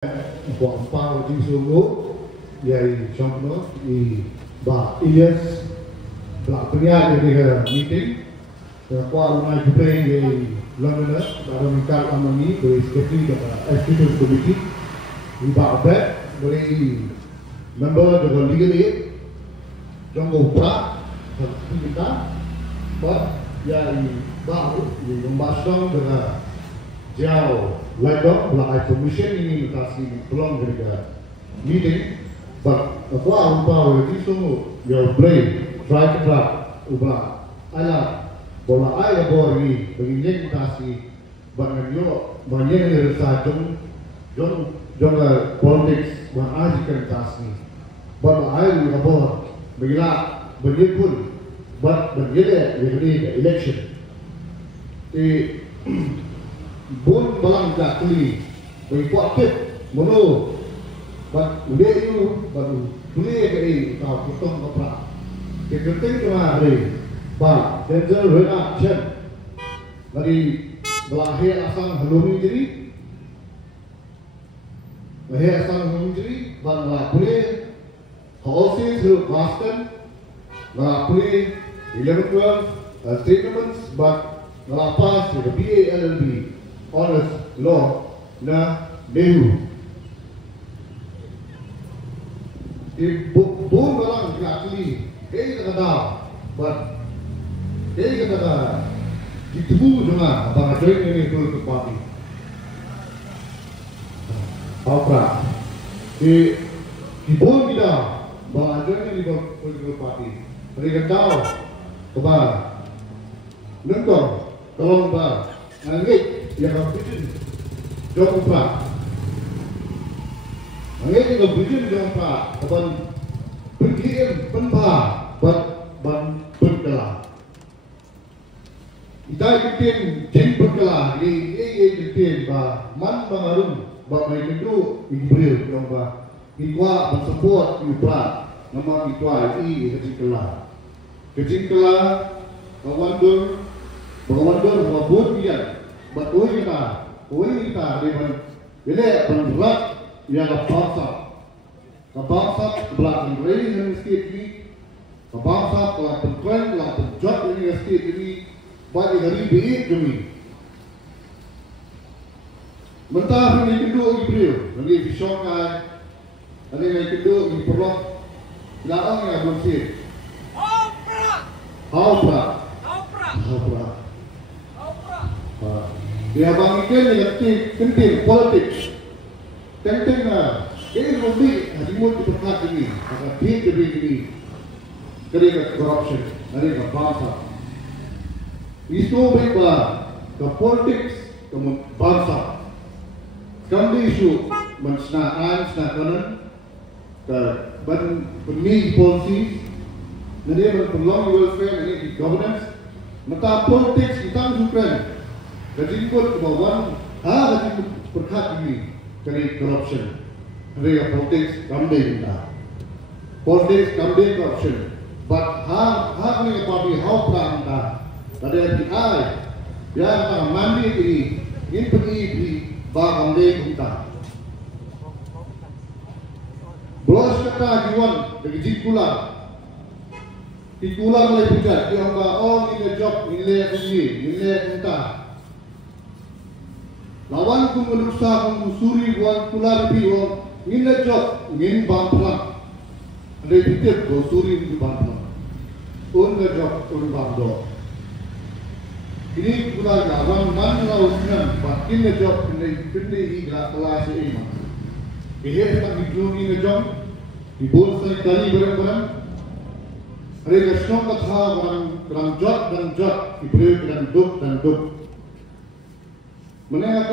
Quảng Pao di Solo yai contoh di bah Ilyas pelaknya dari meeting kuat rumah juga di London baru minta amani dari sekretari dan executive committee di bah bet dari member dengan legal aid jangkau pra kita bah yai baru di membahas dengan jauh Laidok belah information ini kasih belum dari meeting, but aku lupa lagi so your brain try to grab ubah ala bola ayah bori begini kasih banyak yo banyak yang resah jom politics mengajikan kasih bola ayah juga bor begila begini pun but begini jadi election Bun balang tak kuli, bagi kuat kep, mono, but udah itu baru kuli kali kau potong kapra. Kepenting cuma hari, bah, danger reaction, dari belahir asal halumi jadi, belahir asal halumi jadi, bah lah kuli, houses lu Boston, lah kuli 11-12 statements, but lah pas the BALB. Honest law na Nehu. Bukan balang actually, kaya kata, but kaya kata, itu cuma abang join ini tu parti. Apa? Kibun kita, abang join ini political party. Mereka tahu, apa? Nonton, tolong bah, nanti. Yang berbicara jauh pak, angin yang berbicara jauh pak, ban berkirim penpa, ban berkelah. Kita kirim jin berkelah, ini kirim bah man bangarum, bah mereka itu ibril jauh bah, kita bersupport ibrah, nama kita ini kecil kelah, kawandur, wabur dia. Betul kita dengan bila berat yang kebangsa belakang ini yang state ini, kebangsa belakang trend belakang job ini yang state ini, bagi hari biik kami. Mentah ini kedua Ibril, nanti disyokkan, nanti yang kedua ini perlu larang yang bersih. Haupra. Dia bang ikan yang penting politik, penting lah. Ini lebih dimulai diperkat ini, agar tidak begini, kerana corruption, kerana bangsa. Itu berubah ke politik, ke bangsa. Kami isu mensenaan, senakanan, ke benih polisi, nanti berpeluang welfare, nanti governance, mata politik kita sukan. Jadi ikut kebawaan, jadi berkat ini dari corruption, dari politik kambing kita, politik kambing corruption. But ini parti perang kita, dari FDI, biar kita mandi ini pergi di bawah kambing kita. Belas kata jiwan dari jikulah, jikulah mulai pucat, dia orang ini job, nilai kita. Lawan ku menusa mengusuri buang tular biwang ngin job ngin bamplang ada titik gosuri di bamplang job bamdo ini pula jarang man lausnan batin job ini kelas ini ini tak dijungi job dibol sekali berapa ada kesong kata orang job diberi dan duk Menengah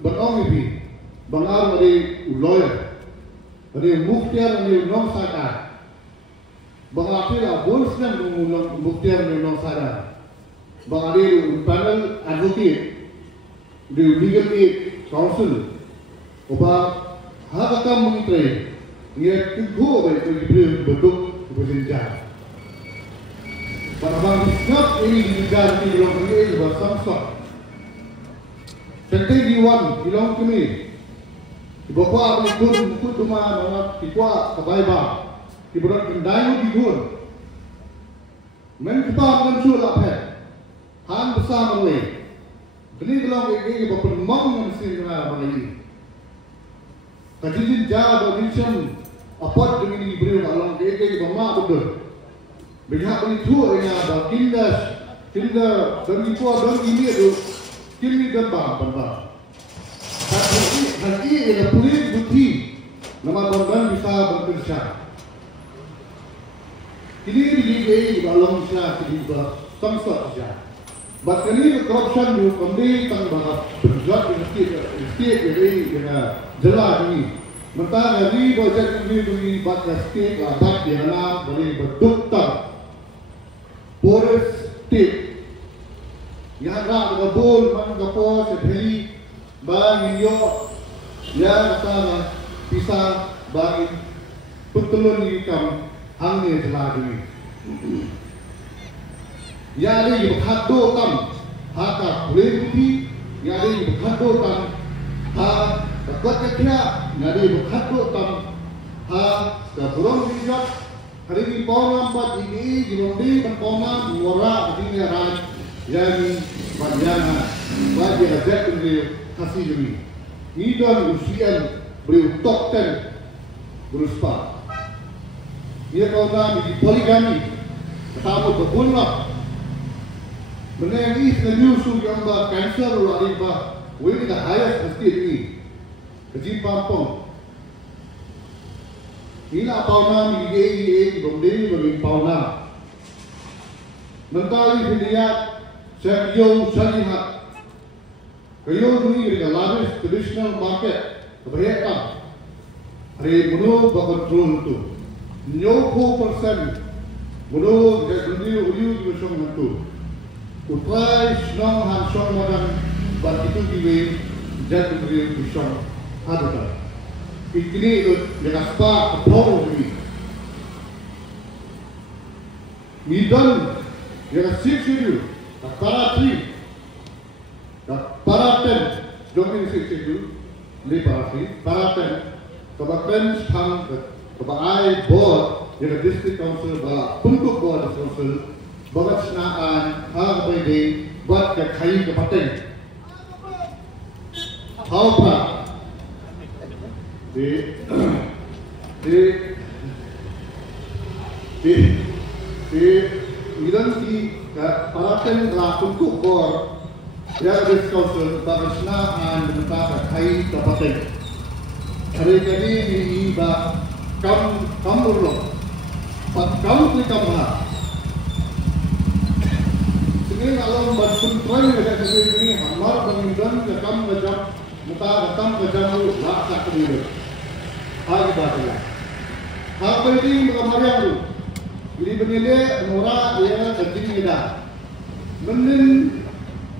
berong ini, bangar dari lawyer, dari muktiar dari non sadar, bangar tidak bolsnya muktiar dari non sadar, bangar dari panel advocate, dari legal aid council, ubah hak akam mengitai, ia tujuh baik diberi bentuk berjenjang. Barang snap ini diganti dalam ini bersama. Penting diwan, bilang kami, Bapa ikut cuma nama kita kebaik bang, kita kendai ikut. Men kita akan sulit apa? Han besar mulai. Beli belum ini bapa memang mesti kena beli. Kajian jauh dari apa dengan ini beri orang ini bapa betul. Berhak beli tu yang ada kinder dan itu dan ini tu kini bapa. Hari ini polis bukti nama korban bisa bekerja. Ini di dalam Malaysia ini samsat saja. Bahkan ini korupsi itu kembali tanggung berjat setiap ini jelas ini. Mentara dari bajet ini bajet setiap adat yang nak boleh berduktar polis setiap yang nak berbol mengapa sedih bagi yo ya kata bisa bagi petulun ikam hangnya selagi ya ada yang berkado tam haka boleh bukti ya ada yang berkado tam ha dapat kerja ya ada yang berkado tam ha keburung dijak hari ini pawang buat ini di pawang murah ini raj yang panjang bagi adat ini kasih demi ini dan usian beliau top 10 beruspa dia kau nama di poligami tahu berbunuh mengenai senyusul yang berkanser lari bah ini the highest state ini kecil pampung ini apa nama di berdiri bagi pauna mentali dilihat saya lihat kayo ini adalah largest traditional market kebanyakan hari menurut berkontrol itu 90% menurut jadi uliu di song itu utai senang hansong modern bagi itu diwe jadi beri song ada ini itu yang apa problem ini midan yang six itu para tri paraten domin situ le paraten kebakan thang kebakai board yang district council ba untuk board council bagat senaan hal baik buat ke kai ke paten how pra di idan ki paraten la untuk board ya district council bagat senaan mentah kai ke paten hari ini di ba kamurlo pat kam ni kamha ini kalau berkontrol dengan ini hamar bangun ke kam bajak muta kam bajak lah tak kiri hari bahagia apa ini mengamari aku ini benile murah ya jadi dah mending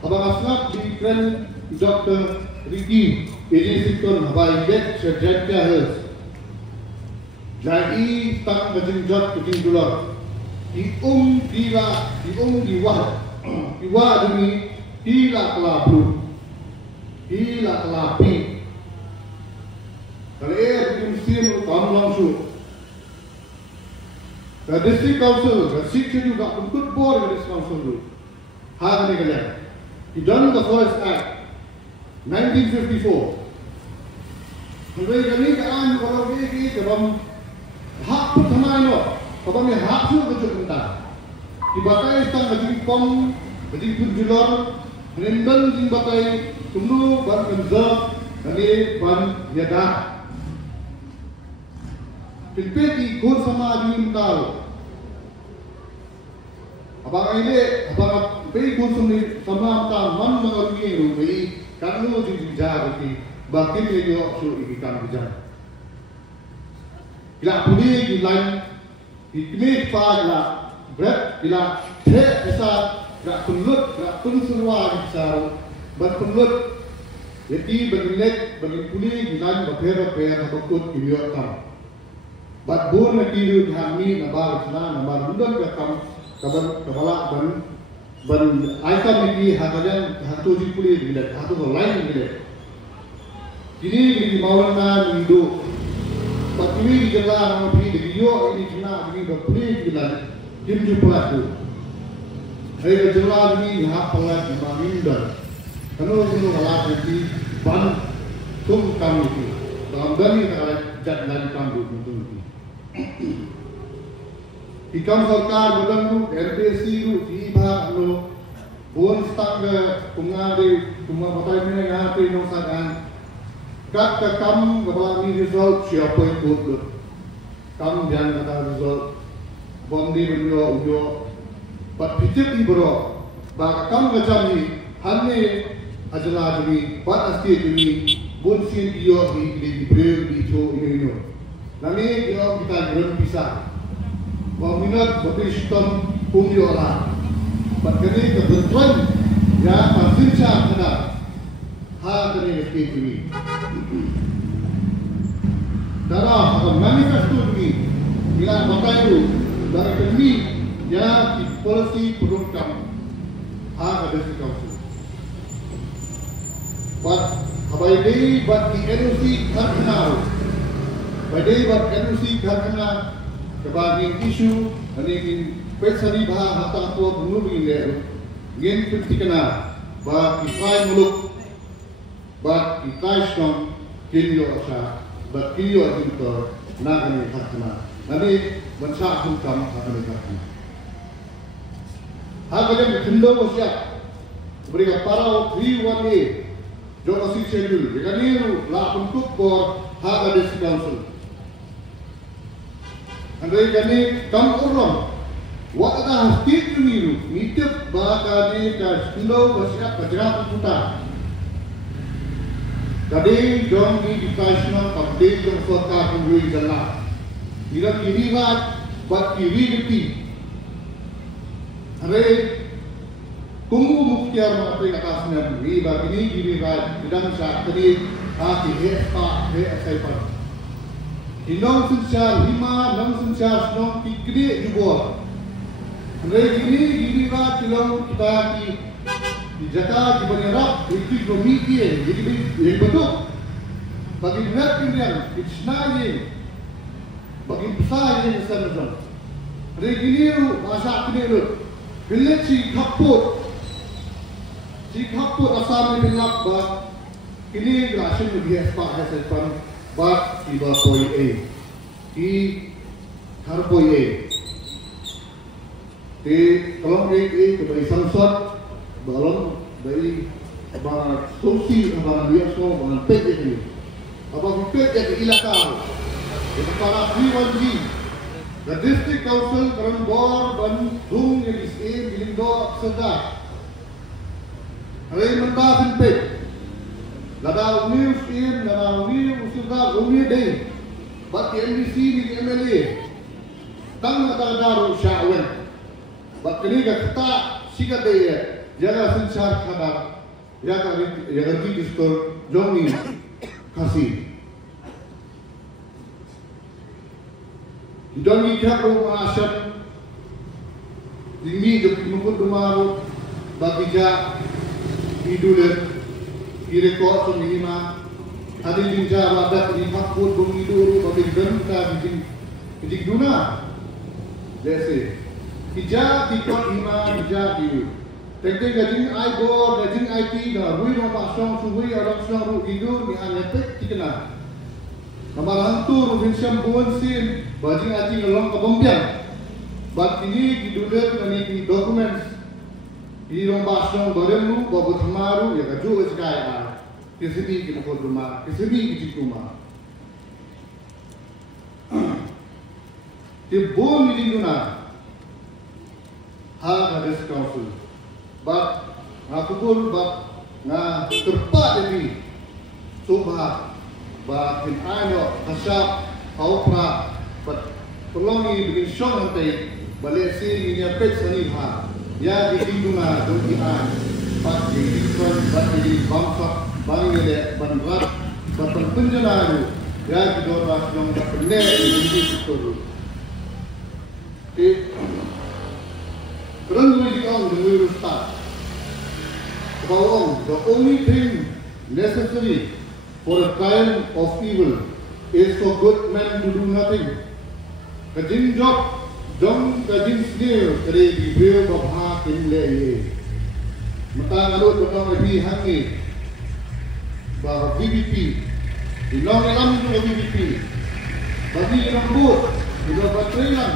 abang asnaf di kren Dr. Ricky ini sikon habai get serjanta health jadi tak menjadi kucing dolar di wah demi tidak kelabu tidak kelapi kalau musim kamu langsung the district council the six juga untuk board the district council dulu hari ini kalian di dalam the Forest Act 1954 sampai kami kan kalau ini dalam hak pertama itu kalau ni hak tu betul betul dibakai istang bagi pom bagi penjual menembel dibakai tunggu ban konserv dan ban yada pilpeti kor sama admin tahu abang ini abang pei kor sama tahu man mengerti rupi kalau dijaga di bakin ini opsi ikan berjalan bila pulih di lain ikmit pagla berat bila tak bisa tak perlu semua bisa berpelut jadi bermilik berpulih di lain berpera berkut kiriot tam bat bon kiri kami nabar sana nabar mudah berkam kabar kepala ban item ini hakajan hatu di pulih bila hatu lain bila Kini di mawana hidup. Pagi jelang lebih dari yo ini kena ini berpulih jelang tim jumpa tu. Hari jelang ini hapalah di Maminda. Kalau kalah nanti ban tum kami itu. Dalam dari kalau jalan kami itu. Ikam sarkar badan RPC itu tiba lo bon stang pengari batai mana yang hati nosakan kat kam gabami result siapa yang ikut kam jangan kata result bom di benda ujo pat picit di bro bak kam macam ni hanne ajala jadi pat asti jadi bon sin dia di break di jo ini nami dia kita gerak pisah minat berpiston umiola pat kini kebetulan ya pasirca kena ha kini SPTV darah akan manifesto ini bila bakai itu dari kami ya di polisi program ha ada sekausu but abai dei but di NOC karena abai dei but NOC karena kebagian isu ini pesari bah hata tua bunuh begini gen pertikana bah kifai muluk bah kifai stong kinyo asa bah kinyo itu nak ini karena nanti mensak hukum akan dikatakan hak yang kendo siap berikan parau 3-1A Jokowi schedule dengan ini lah untuk board hak ada council. Andai kani kam orang, waktu setiap minggu mitip bakal kas kilo bersiap bergerak putar. Jadi jom di nasional update jom serta kembali jalan. Bila kiri mat, buat kiri geti. Andai tunggu mukhtiar mengapai atasnya beri bagi ini kiri mat sedang saat ini hati SIPA. Inong sensar 5, 6 sensar senong tikri juga. Mereka gini lah tilang kita di Jakarta di Banyarak itu komiti jadi yang betul bagi net Indian it's nine bagi besar yang besar. Mereka gini masa ini bila si kaput asal melak bah ini rasion lebih espak hasilkan bat tiba poin A, har poin A. Di kalau A kembali samsat, balon dari bang solusi bang biasa bang pet ini. Abang pet yang ilakal, itu para priwadi. The district council kerana board Bandung yang isi bilindo sedar. Hari mentah pet. Lada news in, lada news sudah rumit deh. But NBC ni MLA, tang kata daru syawin. But kini kita sikat deh, jaga sensar kadar, jaga di store jomi kasih. Jomi kau asap, ini jom mukut rumah bagi jah idulet. Direkod semingima, ada jinja wadah di makut bumiduru bagi genta di guna. Jese, ija tikot ima ija diu. Tentang gajing iBoard, gajing IT, dah rui nomor song suhui orang song ru idu ni anepek tikena. Nomor hantu rufin siam buan sin, bajing IT ngelong kebombian. Bat ini didulet ni dokumen. Di rumah song beremu, bawa temaru, ya kaju sekaya. Kesini kita kau rumah, kesini kita rumah. Tibun di dunia, hal ada sekausul. But aku pun na terpat jadi, subah, but in ano kasap, aupra, but tolong ini bikin show nanti, balik sini ni pet seni ha. Ya di dunia dunia, pat di different, pat di bangsa, bangsa bandrat, pat penjelaru, ya di orang yang tak benar ini itu. Kerana kita orang dulu start, bahwa the only thing necessary For the triumph of evil is for good men to do nothing. Kajin job, jom kajin snail, kare di brio babha kinle ye. Mata ngarut batang lebih hangi, bah VVP, ilong ilam juga VVP, bagi rambut, juga baterai lang.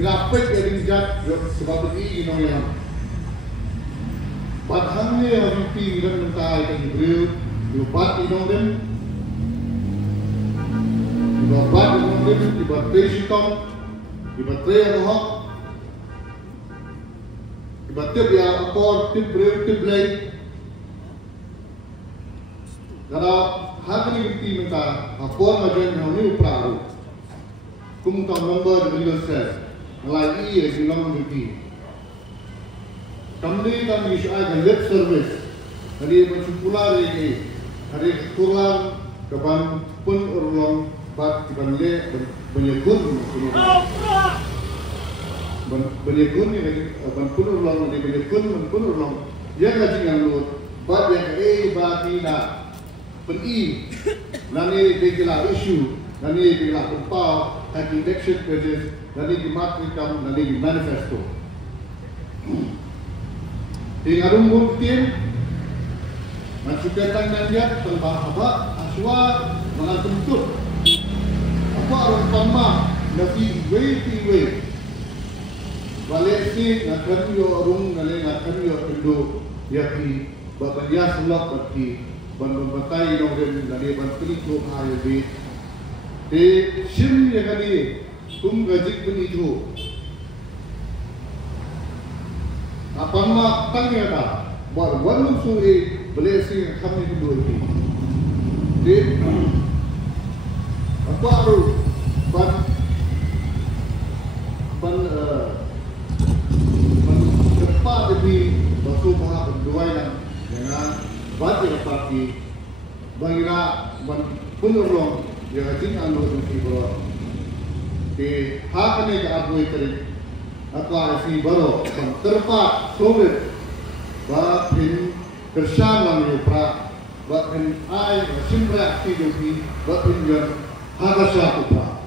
Ngapit kajin jat sebab ini ilong ilam. Bathangnya VVP ilang mentai kajin brio. Lupat inong din, lupat inong din, ibatrei sitong, ibatrei arohok, ibatrei biar akor, tip breu, tip lay. Kalau hari ini minta akor macam ni uperaru, kumutang nombor dengan sel, lagi lagi lama begini. Kami isu aja lip service, hari macam pular ini. Hari kurang kapan pun urang bat kapan le banyagun banyagun ni kapan pun urang ni banyagun pun urang yang lagi yang lut bat yang bat ni na peni nani dikela isu nani dikela upah haki election pages nani di matrikam nani di manifesto ingarum mungkin Masukkan dan dia terbahaba aswa dengan bentuk apa orang pama nabi way balik si nakkan yo orang nale nakkan yo indo yaki babadia selok bagi bantai dong den nale bantri ko hari be te sim ya kali tum gajik pun itu apa mak tanya ta bar walum suri boleh sih kami berdua ini. Jadi apa baru ban cepat lebih basuh maha berdua yang dengan baca pagi bangira ban punurong yang jin anu di bawah. Di hak ini ke abu itu apa si baru ban terpat sulit bapin bersama mereka, bahkan ay simra tidupi, bahkan yang harga satu pak.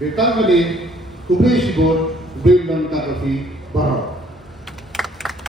Betang kali kubri sibot, kubri dan kakafi barang.